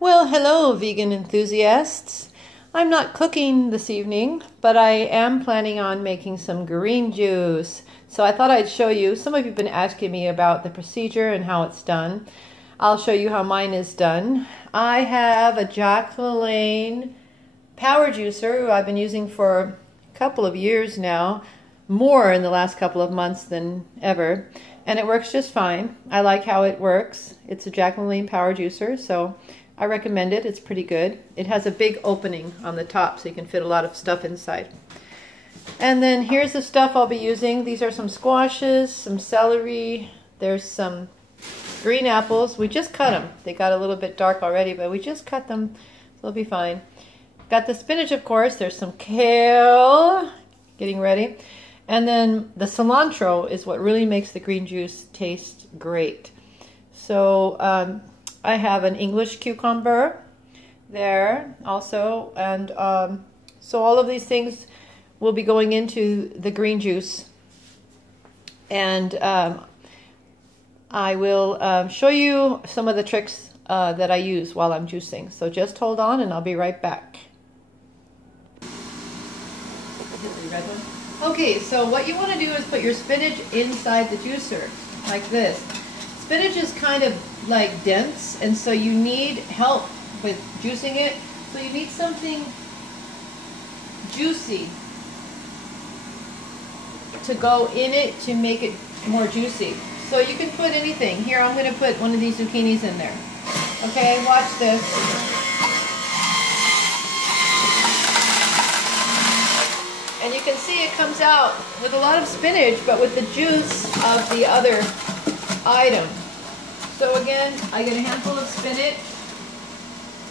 Well, hello, vegan enthusiasts. I'm not cooking this evening, but I am planning on making some green juice. So I thought I'd show you. Some of you have been asking me about the procedure and how it's done. I'll show you how mine is done. I have a Jack LaLanne power juicer I've been using for a couple of years now, more in the last couple of months than ever, and it works just fine. I like how it works. It's a Jack LaLanne power juicer, so I recommend it. It's pretty good. It has a big opening on the top so you can fit a lot of stuff inside. And then here's the stuff I'll be using. These are some squashes, some celery, there's some green apples. We just cut them. They got a little bit dark already, but we just cut them, so they'll be fine. Got the spinach, of course. There's some kale, getting ready. And then the cilantro is what really makes the green juice taste great. So I have an English cucumber there also, and so all of these things will be going into the green juice, and I will show you some of the tricks that I use while I'm juicing. So just hold on and I'll be right back. Okay, so what you want to do is put your spinach inside the juicer like this. Spinach is kind of like dense, and so you need help with juicing it. So you need something juicy to go in it to make it more juicy. So you can put anything. Here, I'm going to put one of these zucchinis in there. Okay, watch this. And you can see it comes out with a lot of spinach, but with the juice of the other item. So again, I get a handful of spinach,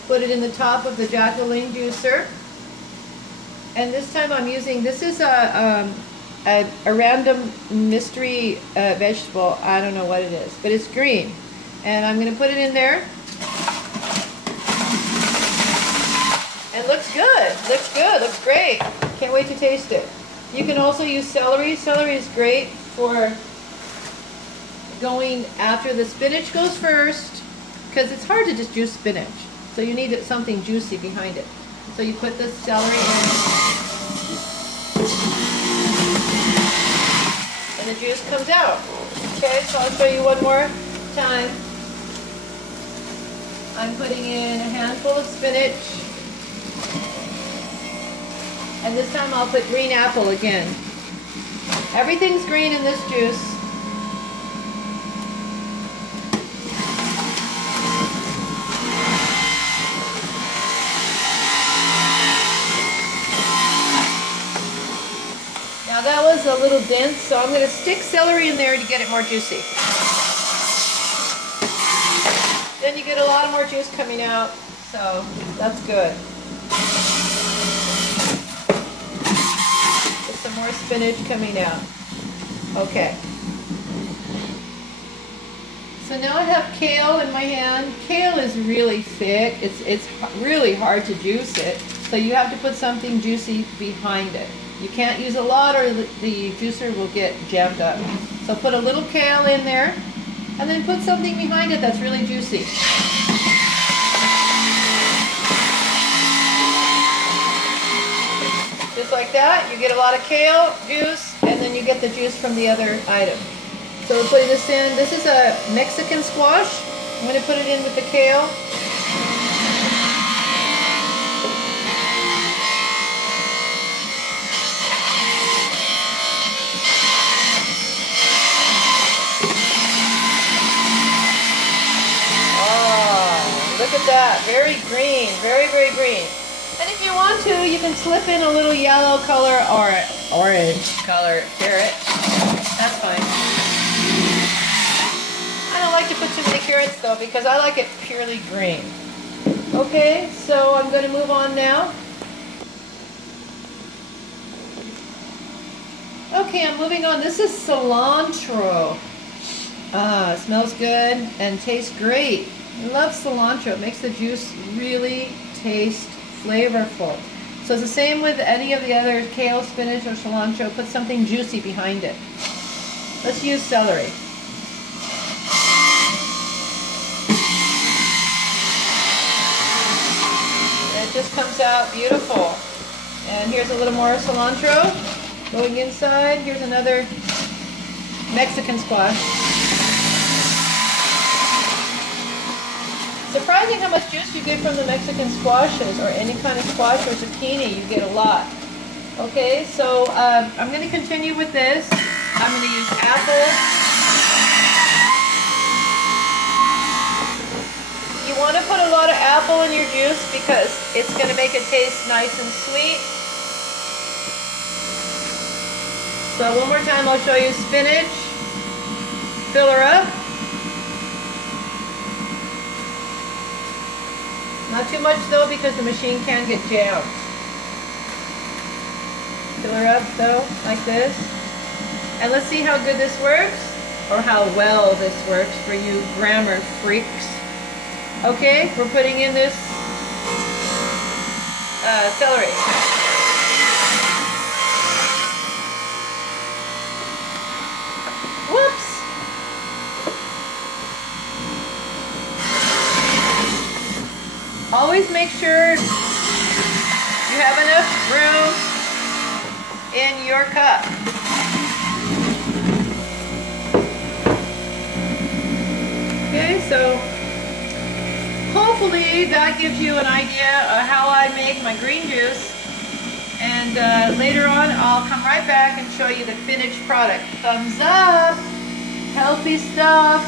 put it in the top of the Jack LaLanne juicer, and this time I'm using, this is a random mystery vegetable. I don't know what it is, but it's green. And I'm going to put it in there. And looks good, looks great. Can't wait to taste it. You can also use celery. Celery is great for going after the spinach goes first, because it's hard to just juice spinach. So you need something juicy behind it. So you put the celery in, and the juice comes out. Okay, so I'll show you one more time. I'm putting in a handful of spinach. And this time I'll put green apple again. Everything's green in this juice. Now that was a little dense, so I'm going to stick celery in there to get it more juicy. Then you get a lot more juice coming out, so that's good. Some more spinach coming out. Okay. So now I have kale in my hand. Kale is really thick. It's really hard to juice it. So you have to put something juicy behind it. You can't use a lot or the juicer will get jammed up. So put a little kale in there and then put something behind it that's really juicy. Just like that, you get a lot of kale juice, and then you get the juice from the other item. So we're putting this in. This is a Mexican squash. I'm going to put it in with the kale. Oh, look at that. Very green. Very, very green. And if you want to, you can slip in a little yellow color or orange color carrot. That's fine. I don't like to put too many carrots though, because I like it purely green. Okay, so I'm going to move on now. Okay, I'm moving on. This is cilantro. It smells good and tastes great. I love cilantro. It makes the juice really taste flavorful. So it's the same with any of the other kale, spinach, or cilantro. Put something juicy behind it. Let's use celery. just comes out beautiful. And here's a little more cilantro going inside. Here's another Mexican squash. Surprising how much juice you get from the Mexican squashes, or any kind of squash or zucchini. You get a lot. Okay, so I'm going to continue with this. I'm going to use apple. You want to put a lot of apple in your juice because it's going to make it taste nice and sweet. So one more time I'll show you spinach. Fill her up. Not too much though because the machine can get jammed. Fill her up though, like this. And let's see how good this works, or how well this works for you grammar freaks. Okay, we're putting in this celery. Whoops! Always make sure you have enough room in your cup. Okay, so hopefully that gives you an idea of how I make my green juice. And later on I'll come right back and show you the finished product. Thumbs up! Healthy stuff!